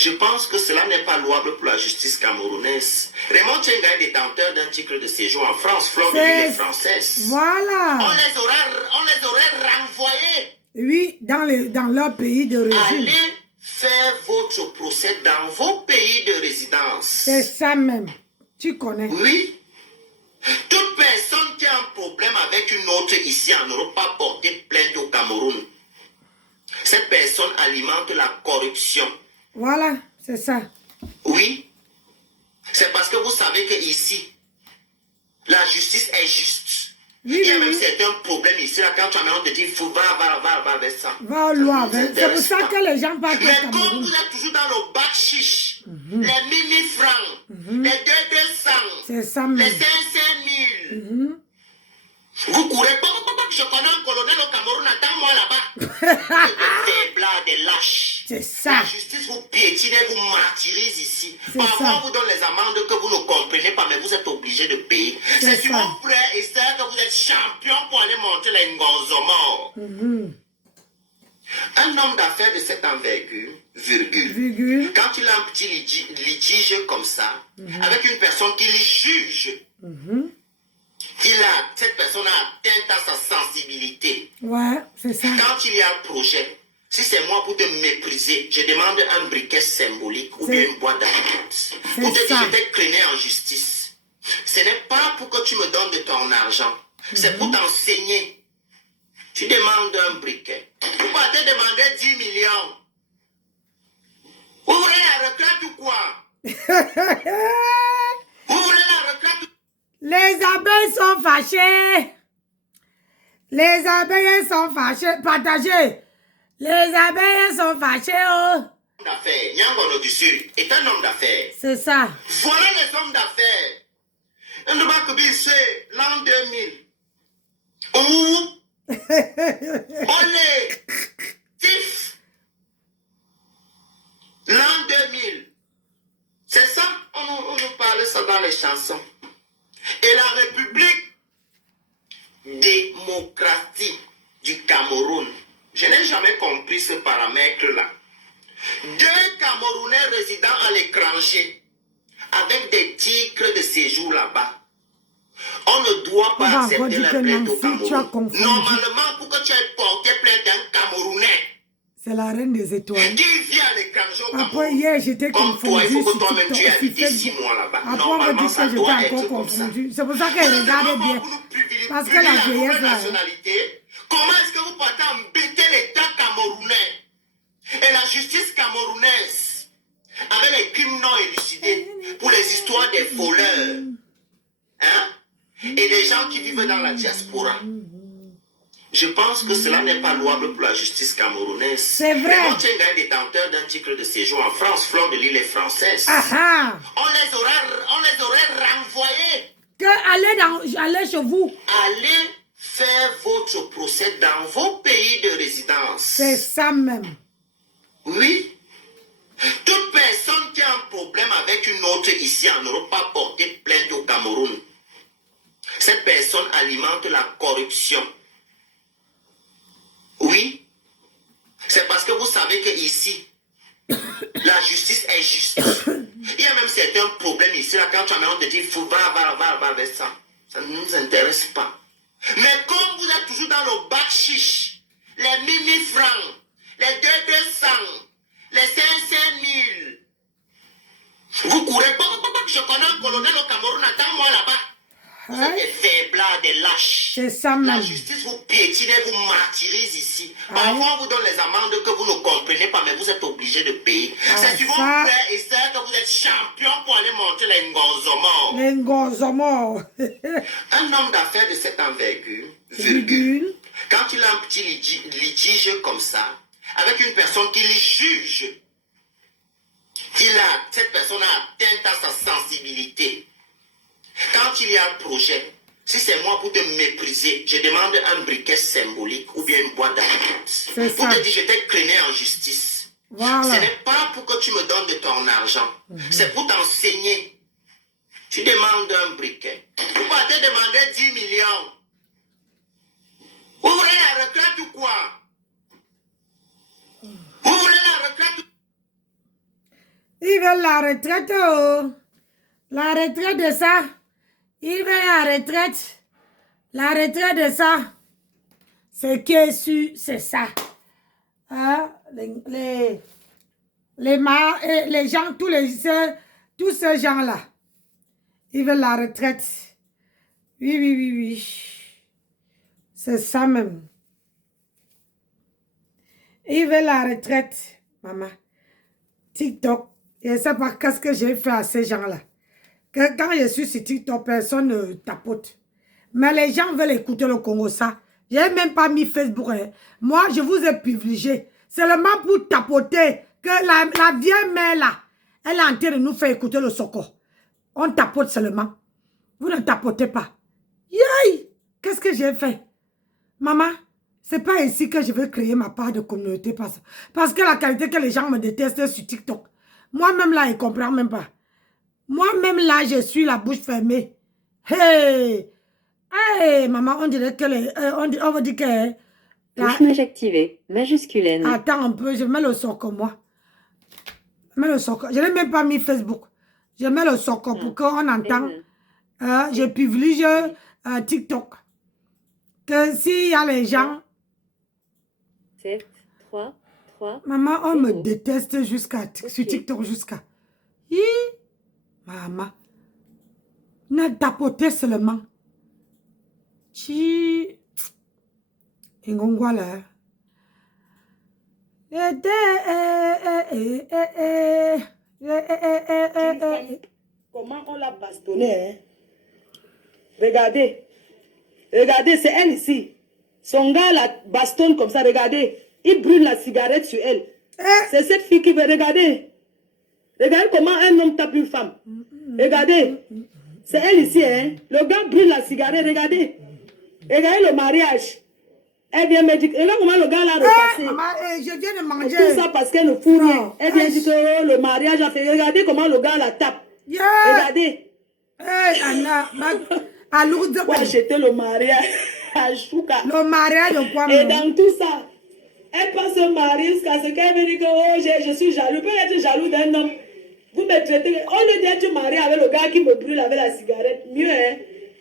Je pense que cela n'est pas louable pour la justice camerounaise. Raymond Tchenga est détenteur d'un titre de séjour en France, Flore de l'île est française. Voilà. On les aurait renvoyés. Oui, dans leur pays de résidence. Allez faire votre procès dans vos pays de résidence. C'est ça même. Tu connais. Oui. Toute personne qui a un problème avec une autre ici en Europe a porté plainte au Cameroun. Cette personne alimente la corruption. Voilà, c'est ça. Oui. C'est parce que vous savez que ici, la justice est juste. Oui, Il y a oui, même oui. certains problèmes ici, là, quand tu as maintenant, on te dit, faut va avec ça. Va au loin. Ça ne nous C'est pour intéresse ça pas. que les gens partent au Mais comme Cameroun. vous êtes toujours dans le bac chiche, les 1000 francs, les 200, C'est ça les même. 500 000, vous courez, je connais un colonel au Cameroun, attends-moi là-bas. Des blagues, des lâches. C'est ça. La justice vous piétine, vous martyrise ici. C'est Parfois, ça. on vous donne les amendes que vous ne comprenez pas, mais vous êtes obligé de payer. C'est C'est sur ça. vos frères et sœurs que vous êtes champion pour aller monter les ngonzomos. Un homme d'affaires de cette envergure, Virgule. quand il a un petit litige comme ça, avec une personne qu'il juge, cette personne a atteint à sa sensibilité. Ouais, c'est ça. Quand il y a un projet, si c'est moi pour te mépriser, je demande un briquet symbolique ou bien une boîte d'argent. Pour te dire, ça. je t'ai traîné en justice. Ce n'est pas pour que tu me donnes de ton argent. C'est pour t'enseigner. Tu demandes un briquet. Vous partez demander 10 millions. Vous voulez la retraite ou quoi? Vous voulez la retraite ou... Les abeilles sont fâchées. Les abeilles sont fâchées. Partagez. Les abeilles sont fâchées. Oh. d'affaires. Nyangono du Sud est un homme d'affaires. C'est ça. Voilà les hommes d'affaires. Un de c'est l'an 2000. Où on est tif. L'an 2000. C'est ça, on nous parlait ça dans les chansons. Et la République démocratique du Cameroun, je n'ai jamais compris ce paramètre-là. 2 Camerounais résidant à l'étranger, avec des titres de séjour là-bas. On ne doit pas accepter la plainte au Cameroun. Normalement, pour que tu aies porté plainte d'un Camerounais, c'est la reine des étoiles. qui vit à l'étranger au Cameroun. Après, hier, j'étais comme confondue. toi, il faut que sur toi-même tu aies habité 6 mois là-bas. Après, on va Normalement, dire ça que doit j'étais être encore comme ça. confondue. C'est pour ça qu'elle regardait bien. Parce que la vieillesse là. Nationalité, comment est-ce que vous partez embêter l'État camerounais et la justice camerounaise avec les crimes non élucidés pour les histoires des voleurs, hein? Et les gens qui vivent dans la diaspora? Je pense que cela n'est pas louable pour la justice camerounaise. C'est vrai. Raymond Tchenga est détenteur d'un titre de séjour en France, Flore de l'île est française. Ah, On les aurait renvoyés. Allez chez vous. Allez faire votre procès dans vos pays de résidence. C'est ça même. Oui. Toute personne qui a un problème avec une autre ici en Europe a porté plainte au Cameroun. Cette personne alimente la corruption. Oui. C'est parce que vous savez que ici, la justice est juste. Il y a même certains problèmes ici, là, quand tu as on te dit, faut va avec ça. Ça ne nous intéresse pas. Mais comme vous êtes toujours dans le bac chiche, les 1000 francs, les 200, les 500 000, vous courez, je connais un colonel au Cameroun, attends-moi là-bas. Vous êtes des faiblards, des lâches. C'est ça La même. justice vous piétine, vous martyrise ici. Parfois, on vous donne les amendes que vous ne comprenez pas, mais vous êtes obligé de payer. C'est sur vos frères et sœurs que vous êtes champion pour aller monter les ngonzomos. Les ngonzomos. Un homme d'affaires de cette envergure, quand il a un petit litige comme ça, avec une personne qu'il juge, cette personne a atteint à sa sensibilité. Quand il y a un projet, si c'est moi pour te mépriser, je demande un briquet symbolique ou bien une boîte d'argent. Pour te dire, je t'ai traîné en justice. Voilà. Ce n'est pas pour que tu me donnes de ton argent. C'est pour t'enseigner. Tu demandes un briquet. Vous partez demander 10 millions. Vous voulez la retraite ou quoi? Vous voulez la retraite ou... Ils veulent la retraite, oh. La retraite de ça. Ils veulent la retraite. La retraite de ça. Ce qui est sûr, c'est ça. Hein? Les gens, tous ces gens-là, ils veulent la retraite. Oui, oui, oui, oui. C'est ça même. Ils veulent la retraite, maman. TikTok, je ne sais pas qu'est-ce que j'ai fait à ces gens-là. Quand je suis sur TikTok, personne ne tapote. Mais les gens veulent écouter le Congo, ça. Je n'ai même pas mis Facebook. Hein. Moi, je vous ai privilégié. Seulement pour tapoter que la vieille mère là, elle est en train de nous faire écouter le Soko. On tapote seulement. Vous ne tapotez pas. Yay! Qu'est-ce que j'ai fait? Maman, c'est pas ici que je veux créer ma part de communauté. Parce que la qualité que les gens me détestent sur TikTok. Moi-même là, ils ne comprennent même pas. Moi-même là, je suis la bouche fermée. Hey! Hey, maman, on dirait que on va dire que... Touche-mage activé, majuscule N. Attends un peu, je mets le Soko, moi. Je mets le Soko. Je n'ai même pas mis Facebook. Je mets le Soko pour qu'on entend. Je privilégie TikTok. Que s'il y a les gens... 7, 3, 3. Maman, on 0. me déteste sur TikTok jusqu'à... Maman. Ne tapoter seulement. Ingongwala. Comment on l'a bastonné, hein? Regardez. Regardez, c'est elle ici. Son gars la bastonne comme ça, regardez. Il brûle la cigarette sur elle. C'est cette fille qui veut regarder. Regardez comment un homme tape une femme. Regardez. C'est elle ici, hein? Le gars brûle la cigarette, regardez. Regardez le mariage. Elle vient me dire, regarde comment le gars l'a repassé. Je viens de manger. Tout ça parce qu'elle ne fout rien. Elle vient dire que le mariage a fait. Regardez comment le gars la tape. Regardez. Anna, Alourde. Pour acheter le mariage à Chouka. Le mariage de quoi? Et dans tout ça, elle peut se marier jusqu'à ce qu'elle me dise que oh, je suis jaloux. Peut être jaloux d'un homme. Vous me traitez. Au lieu d'être mariée avec le gars qui me brûle avec la cigarette, mieux, hein.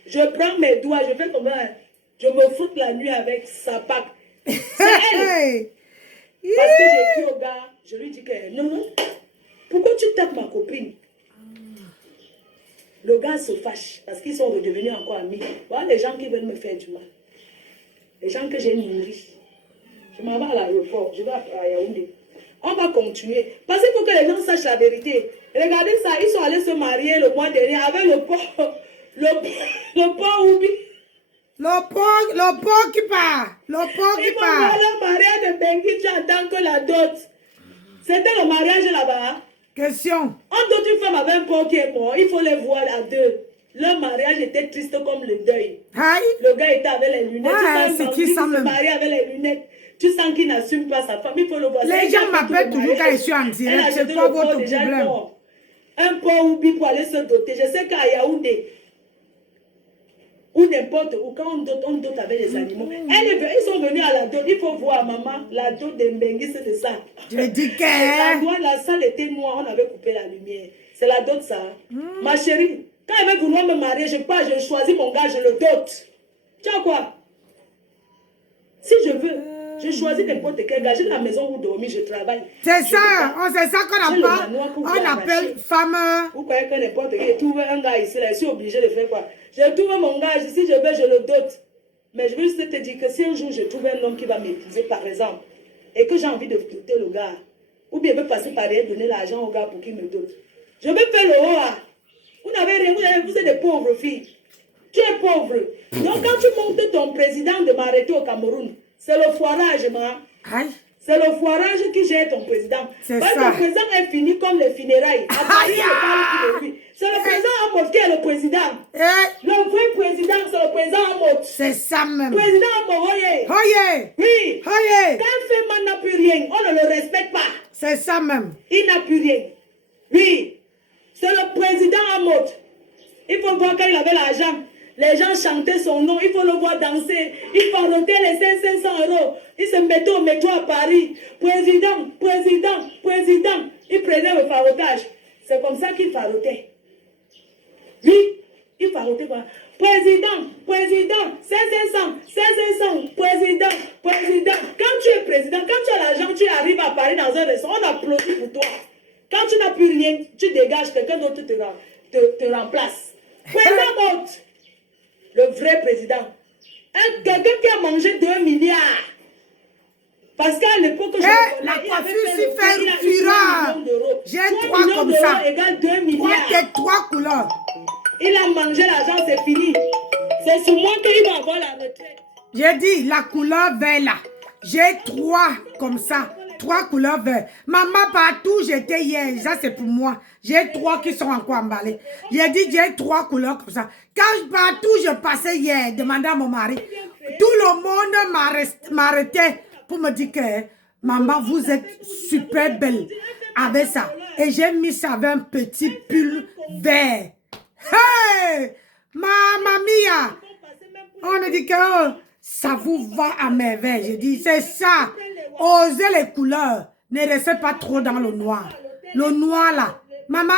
Je prends mes doigts, je fais comment? Je me frotte la nuit avec sa patte. C'est elle. Parce que j'ai dit au gars, je lui dis que non, non. Pourquoi tu tapes ma copine? Le gars se fâche parce qu'ils sont redevenus encore amis. Voilà les gens qui veulent me faire du mal. Les gens que j'ai nourris. Je m'en vais à l'aéroport, je vais à Yaoundé. On va continuer. Parce qu'il faut que les gens sachent la vérité. Regardez ça, ils sont allés se marier le mois dernier avec le porc Oubi. Le porc qui part. Le porc qui part. Le mariage de Bengi, tu attends que la dot. C'était le mariage là-bas. Question. On dote une femme avec un porc qui est mort. Il faut les voir à deux. Le mariage était triste comme le deuil. Aïe. Le gars était avec les lunettes. Ouais, c'est qui ça même? Marié avec les lunettes. Tu sens qu'il n'assume pas sa femme. Il faut le voir. Les gens m'appellent toujours quand je suis en direct. C'est pas votre problème. Un porc Oubi pour aller se doter. Je sais qu'à Yaoundé, ou n'importe où, quand on dote avec les animaux, ils sont venus à la dot. Il faut voir, maman, la dot de Mbengi, c'est de ça. Je dis que... La salle était noire, on avait coupé la lumière. C'est la dot, ça. Ma chérie, quand elle veut vouloir me marier, je choisis mon gars, je le dote. Tu vois quoi? Si je veux, je choisis n'importe quel gars. J'ai la maison où dormir, je travaille. C'est ça, c'est ça qu'on appelle femme. Vous croyez que n'importe qui trouve un gars ici, là, je suis obligée de faire quoi? Je trouve mon gars, si je veux, je le dote. Mais je veux juste te dire que si un jour je trouve un homme qui va m'épouser, par exemple, et que j'ai envie de doter le gars, ou bien il veut passer par derrière, donner l'argent au gars pour qu'il me dote, je veux faire le haut là. Vous n'avez rien, vous êtes des pauvres filles. Tu es pauvre. Donc quand tu montes ton président de m'arrêter au Cameroun, c'est le foirage, ma. C'est le foirage qui gère ton président. Parce que le président est fini comme les funérailles. Après, il ne parle plus de lui. C'est le président Amot qui est le président. Le vrai président, c'est le président Amot. C'est ça même. Président Amot, oye. Oye. Oui. Oye. Quand un fait n'a plus rien, on ne le respecte pas. C'est ça même. Il n'a plus rien. Oui. C'est le président Amot. Il faut voir quand il avait l'argent. Les gens chantaient son nom, il faut le voir danser. Il farotait les 500 €. Il se mettait au métro à Paris. Président, président, président. Il prenait le farotage. C'est comme ça qu'il farotait. Oui, il farotait quoi? Président, président, 1600, président, président. Quand tu es président, quand tu as l'argent, tu arrives à Paris dans un restaurant, on applaudit pour toi. Quand tu n'as plus rien, tu dégages, quelqu'un d'autre te remplace. Président Motte, le vrai président. Quelqu'un qui a mangé 2 milliards. Parce qu'à l'époque, la coiffure s'y fait fureur. J'ai 3 comme ça. Égale 2 milliards. 3 couleurs. Il a mangé l'argent, c'est fini. C'est sur moi qu'il va avoir la retraite. J'ai dit la couleur vert là. J'ai 3 comme ça. 3 couleurs vert. Maman, partout j'étais hier. Ça c'est pour moi. J'ai 3 qui sont encore emballés. J'ai dit j'ai 3 couleurs comme ça. Partout je passais hier, demandais à mon mari. Tout le monde m'arrêtait pour me dire que maman, vous êtes super belle avec ça. Et j'ai mis ça avec un petit pull vert. Hey! Mamma mia! On a dit que oh, ça vous va à merveille. J'ai dit, c'est ça. Osez les couleurs. Ne restez pas trop dans le noir. Le noir là. Maman,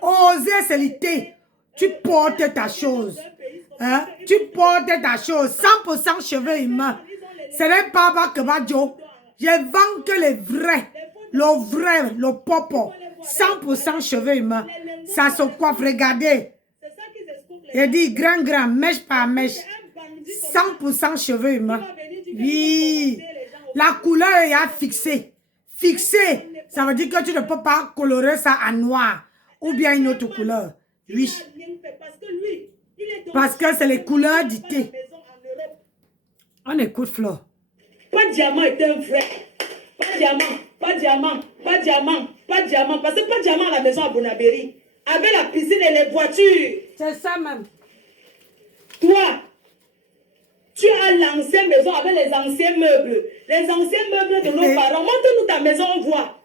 osez céliter. Tu portes ta chose. Hein? Tu portes ta chose. 100% cheveux humains. Ce n'est pas Bakabadjo. Je vends que les vrais. Le vrai, le popo. 100% cheveux humains. Ça se coiffe, regardez. J'ai dit grand, mèche par mèche. 100% cheveux humains. Oui. La couleur est à fixer. Fixer, ça veut dire que tu ne peux pas colorer ça en noir. Ou bien une autre couleur. Oui. Parce que c'est les couleurs du thé. On écoute Flo. Pas de diamant est un vrai. Pas de diamant, pas de diamant, pas de diamant, pas de diamant. Parce que pas de diamant à la maison à Bonabéry. Avec la piscine et les voitures. C'est ça même. Toi, tu as l'ancienne maison avec les anciens meubles. Les anciens meubles de nos parents. Montre-nous ta maison, on voit.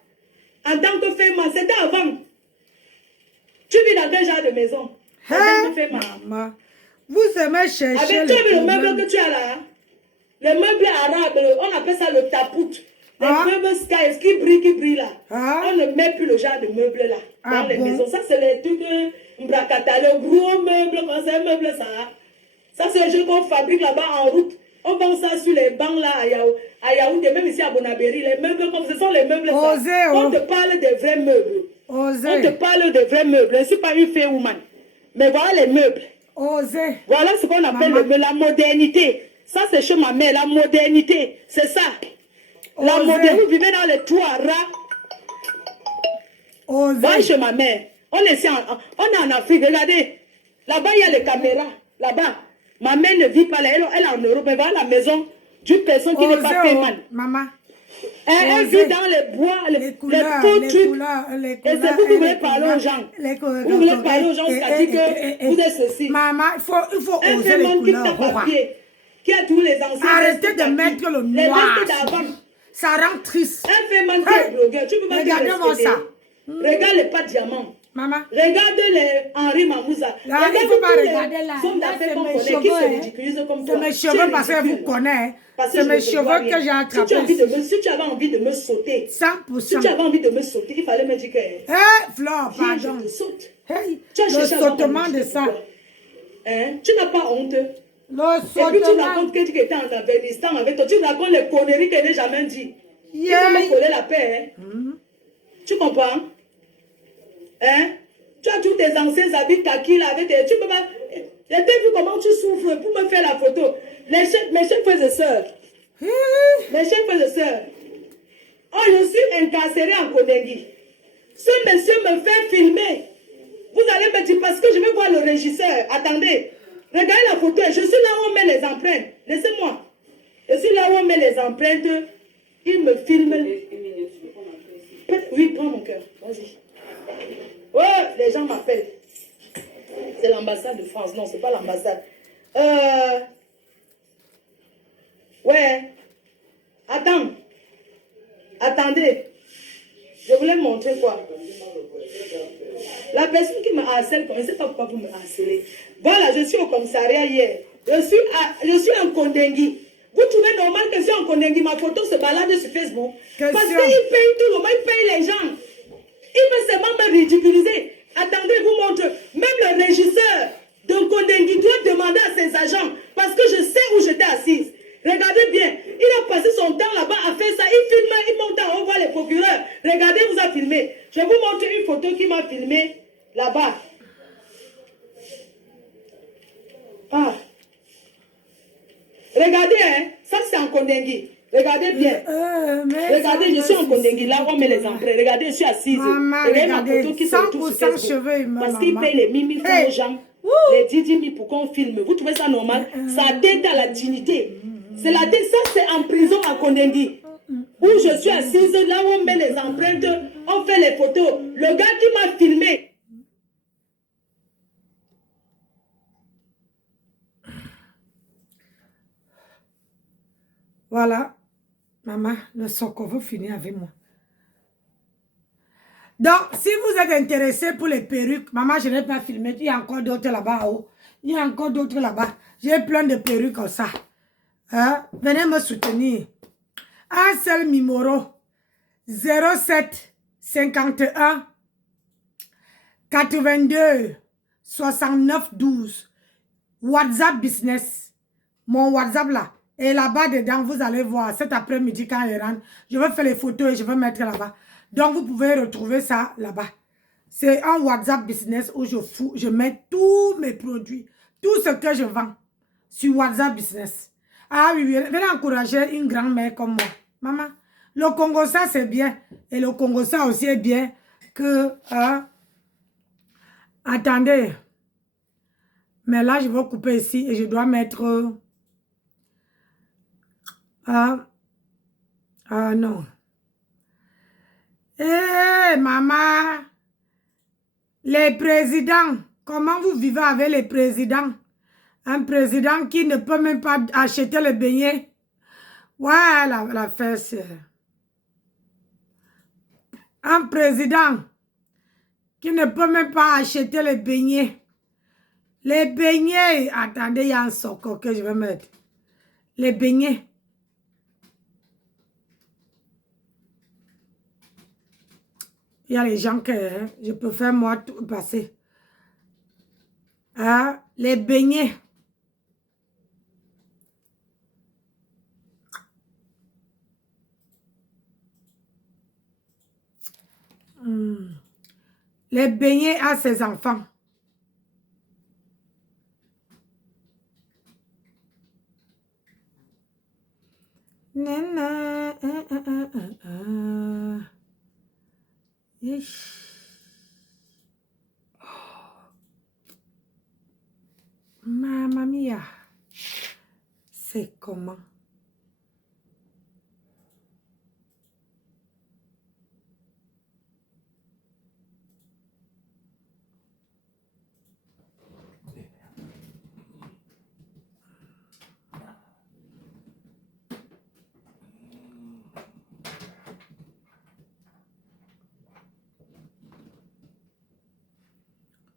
En tant que femme, c'était avant. Tu vis dans quel genre de maison? Maman, vous aimez chercher avec le meuble que tu as là. Les meubles arabes, on appelle ça le tapout. Les meubles sky, qui brille là. On ne met plus le genre de meubles là dans les maisons. Ça, c'est les trucs de Mbrakata, le gros meuble, quand c'est un meuble ça. Ça, c'est le jeu qu'on fabrique là-bas en route. On vend ça sur les bancs là à Yaoundé, même ici à Bonabéry. Les meubles comme ce sont les meubles ça. On te parle des vrais meubles. On te parle des vrais meubles. Je ne suis pas une fée woman. Mais voilà les meubles. Voilà ce qu'on appelle la modernité. Ça, c'est chez ma mère, la modernité. C'est ça. La modernité, vous vivez dans les toits rats. Voilà chez ma mère. On est en Afrique, regardez. Là-bas, il y a les caméras. Là-bas. Ma mère ne vit pas là. Elle est en Europe. Mais voilà la maison d'une personne qui n'est pas féminin. Maman. Elle vit dans les bois, les faux trucs. Et c'est vous qui voulez parler aux gens. Vous voulez parler aux gens, c'est-à-dire que vous êtes ceci. Maman, il faut oser les couleurs. Qui a tous les anciens. Arrêtez de mettre le noir. Ça rend triste. Un féminin qui est blogueur. Tu peux pas te respecter. Ça. Regarde les pas de diamant. Maman. Regarde les Henri Mamouza. Là, il ne faut pas regarder là. C'est mes cheveux parce que vous connaissez. C'est mes cheveux que j'ai attrapés. Si tu avais envie de me sauter, 100%. Si tu avais envie de me sauter, il fallait me dire que... Flore, pardon. Je te saute. Le sautement de ça. Tu n'as pas honte. Le sautement. Et puis tu racontes que tu étais en Afghanistan avec toi. Tu racontes les conneries qu'elle n'a jamais dit. Il faut me coller la paix. Tu comprends? Tu as tous tes anciens habits kaki là avec tes... Tu peux pas... J'ai vu comment tu souffres pour me faire la photo. Mes chers frères et sœurs. Mes chers frères et sœurs. Oh, je suis incarcérée en Kondengi. Ce monsieur me fait filmer. Vous allez me dire parce que je vais voir le régisseur. Attendez. Regardez la photo. Je suis là où on met les empreintes. Laissez-moi. Je suis là où on met les empreintes. Il me filme. Oui, prends mon cœur. Vas-y. Ouais, les gens m'appellent. C'est l'ambassade de France. Non, c'est pas l'ambassade. Ouais. Attends. Attendez. Je voulais montrer quoi. La personne qui me harcèle, je ne sais pas pourquoi vous me harcelez. Voilà, je suis au commissariat hier. Je suis en Kondengi. Vous trouvez normal que je suis en Kondengi, ma photo se balade sur Facebook? Parce qu'ils payent tout le monde, ils payent les gens. Il veut seulement me ridiculiser. Attendez, je vous montre. Même le régisseur de Kondengui doit demander à ses agents parce que je sais où j'étais assise. Regardez bien. Il a passé son temps là-bas à faire ça. Il filme, il monte en haut voir les procureurs. Regardez, vous a filmé. Je vous montre une photo qui m'a filmé là-bas. Ah. Regardez, hein. Ça c'est en Kondengui. Regardez bien. Regardez, je suis en Kondengui, là où on met les empreintes. Regardez, je suis assise. Maman, Regardez ma regardez, photo qui se retrouve sur 100% Facebook. cheveux, Parce qu'ils payent les 1000 francs aux gens. Les 10 000 pour qu'on filme. Vous trouvez ça normal? Ça atteint à la dignité. C'est la ça c'est en prison à Kondengui. Où je suis assise, là où on met les empreintes, on fait les photos. Le gars qui m'a filmé. Voilà. Maman, le Soko veut finir avec moi. Donc, si vous êtes intéressé pour les perruques, maman, je n'ai pas filmé. Il y a encore d'autres là-bas. Oh. Il y a encore d'autres là-bas. J'ai plein de perruques comme ça. Hein? Venez me soutenir. Un seul numéro. 07 51 82 69 12. WhatsApp Business. Mon WhatsApp là. Et là-bas dedans, vous allez voir cet après-midi quand il rentre. Je vais faire les photos et je vais mettre là-bas. Donc, vous pouvez retrouver ça là-bas. C'est un WhatsApp Business où je mets tous mes produits, tout ce que je vends sur WhatsApp Business. Ah oui, venez encourager une grand-mère comme moi. Maman, le Congo, ça c'est bien. Et le Congo, ça aussi est bien que... attendez. Mais là, je vais couper ici et je dois mettre... non. Eh, maman, les présidents, comment vous vivez avec les présidents? Un président qui ne peut même pas acheter les beignets. Ouais, la fesse. Un président qui ne peut même pas acheter les beignets. Les beignets, attendez, il y a un Soko que je vais mettre. Les beignets. Il y a les gens que je peux faire moi tout passer. Ah, les beignets. Les beignets à ses enfants. Nana, Mamma mia. C'est comment?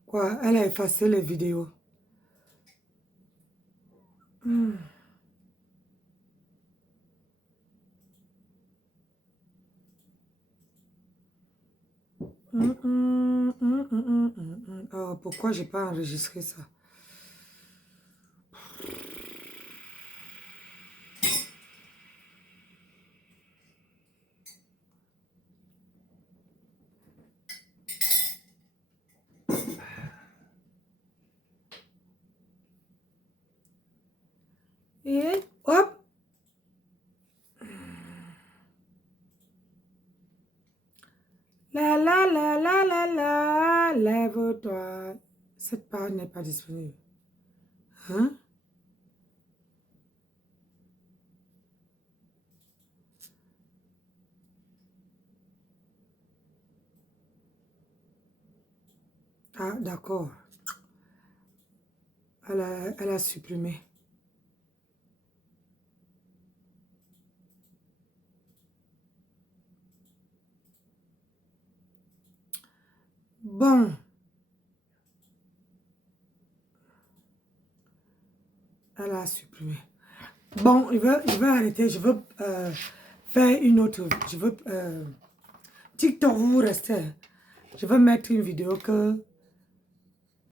Quoi? Elle a effacé les vidéos. Oh, pourquoi j'ai pas enregistré ça? Et hop. La la la la la la, lève-toi. Cette page n'est pas disponible. Hein? Ah, d'accord. Elle a supprimé. Bon. Elle a supprimé. Bon, je vais arrêter. Je veux faire une autre. Je veux... TikTok, vous restez. Je veux mettre une vidéo que